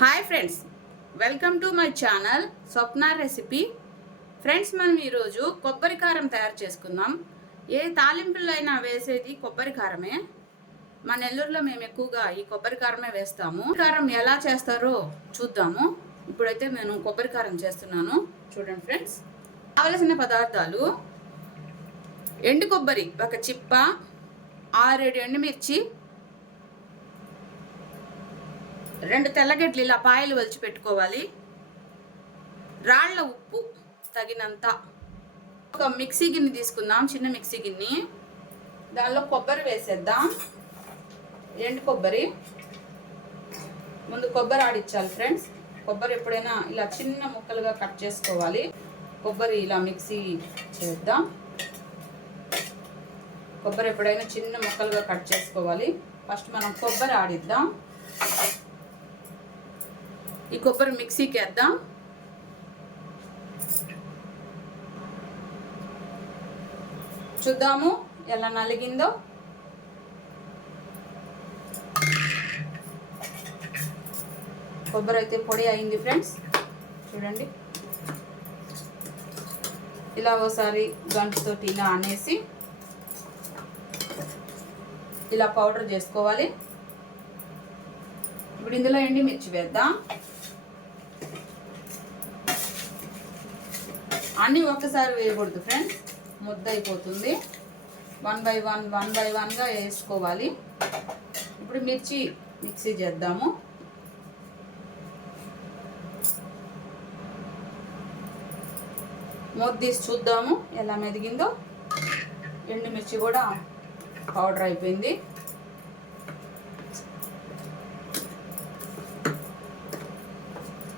Hi friends, welcome to my channel Swapna recipe. Friends, మనం ఈరోజు కొబ్బరి కారం తయారు చేసుకుందాం. ఏ తాలింపుల్లో అయినా వేసేది కొబ్బరి కారమే. మా నెల్లూరులో మేము ఎక్కువగా ఈ కొబ్బరి కారమే వేస్తాము. కారం ఎలా చేస్తారో చూద్దాము. ఇప్పుడైతే నేను కొబ్బరి కారం చేస్తున్నాను. చూడండి ఫ్రెండ్స్, కావలసిన పదార్థాలు: ఎండు కొబ్బరి ఒక చిప్ప, 6-7 ఎండుమిర్చి, 2 తెల్లగడ్డలు ఇలా పాయలు వలిచి పెట్టుకోవాలి, రాళ్ల ఉప్పు తగినంత, ఒక మిక్సీ గిన్నె తీసుకుందాం, చిన్న మిక్సీ గిన్నె. దానిలో కొబ్బరి వేసేద్దాం. ఎండు కొబ్బరి ముందు కొబ్బరి ఆడిచ్చాలి ఫ్రెండ్స్. కొబ్బరి ఎప్పుడైనా ఇలా చిన్న ముక్కలుగా కట్ చేసుకోవాలి. కొబ్బరి ఇలా మిక్సీ చేద్దాం. కొబ్బరి ఎప్పుడైనా చిన్న ముక్కలుగా కట్ చేసుకోవాలి. ఫస్ట్ మనం కొబ్బరి ఆడిద్దాం. ఈ కొబ్బరి మిక్సీకి వేద్దాం. చూద్దాము ఎలా నలిగిందో. కొబ్బరి అయితే పొడి అయింది ఫ్రెండ్స్. చూడండి, ఇలా ఒకసారి గంటతోటి ఇలా అనేసి ఇలా పౌడర్ చేసుకోవాలి. ఇప్పుడు ఇందులో ఎండుమిర్చి వేద్దాం. అన్నీ ఒక్కసారి వేయకూడదు ఫ్రెండ్స్, ముద్ద అయిపోతుంది. 1 by 1గా వేసుకోవాలి. ఇప్పుడు మిర్చి మిక్సీ చేద్దాము. మూత తీసి చూద్దాము ఎలా మెదిగిందో. ఎండుమిర్చి కూడా పౌడర్ అయిపోయింది.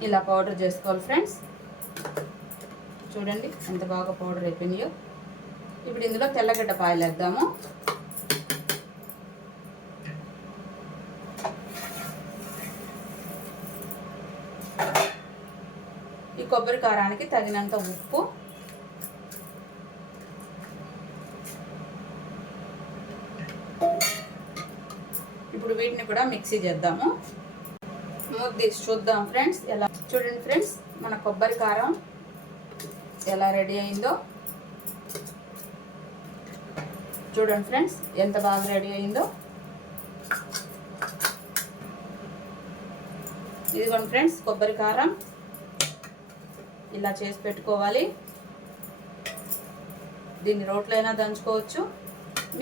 ఇలా పౌడర్ చేసుకోవాలి ఫ్రెండ్స్. చూడండి ఎంత బాగా పౌడర్ అయిపోయినాయో. ఇప్పుడు ఇందులో తెల్లగడ్డ పాయలు వేద్దాము. ఈ కొబ్బరి కారానికి తగినంత ఉప్పు, ఇప్పుడు వీటిని కూడా మిక్సీ చేద్దాము. మూత తీసి చూద్దాం ఫ్రెండ్స్ ఎలా. చూడండి ఫ్రెండ్స్, మన కొబ్బరి కారం ఎలా రెడీ అయిందో. చూడండి ఫ్రెండ్స్ ఎంత బాగా రెడీ అయిందో. ఇదిగోండి ఫ్రెండ్స్, కొబ్బరి కారం ఇలా చేసి పెట్టుకోవాలి. దీన్ని రోట్లో అయినా దంచుకోవచ్చు,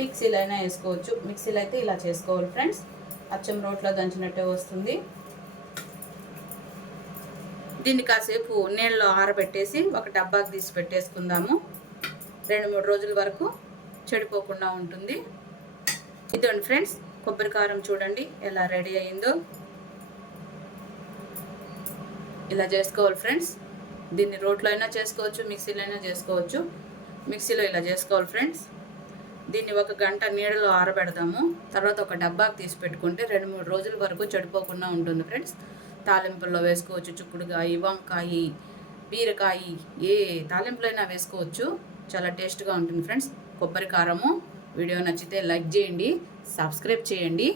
మిక్సీలో అయినా వేసుకోవచ్చు. మిక్సీలో అయితే ఇలా చేసుకోవాలి ఫ్రెండ్స్, అచ్చం రోట్లో దంచినట్టే వస్తుంది. దీన్ని కాసేపు నీళ్ళలో ఆరబెట్టేసి ఒక డబ్బాకి తీసి పెట్టేసుకుందాము. 2-3 రోజుల వరకు చెడిపోకుండా ఉంటుంది. ఇదండి ఫ్రెండ్స్, కొబ్బరి కారం చూడండి ఎలా రెడీ అయిందో. ఇలా చేసుకోవాలి ఫ్రెండ్స్. దీన్ని రోట్లో అయినా చేసుకోవచ్చు, మిక్సీలో అయినా చేసుకోవచ్చు. మిక్సీలో ఇలా చేసుకోవాలి ఫ్రెండ్స్. దీన్ని 1 గంట నీళ్ళలో ఆరబెడదాము. తర్వాత ఒక డబ్బాకి తీసి పెట్టుకుంటే 2-3 రోజుల వరకు చెడిపోకుండా ఉంటుంది ఫ్రెండ్స్. తాలింపుల్లో వేసుకోవచ్చు. చిక్కుడుకాయ, వంకాయ, బీరకాయ, ఏ తాలింపులైనా వేసుకోవచ్చు. చాలా టేస్ట్గా ఉంటుంది ఫ్రెండ్స్ కొబ్బరి కారము. వీడియో నచ్చితే లైక్ చేయండి, సబ్స్క్రైబ్ చేయండి.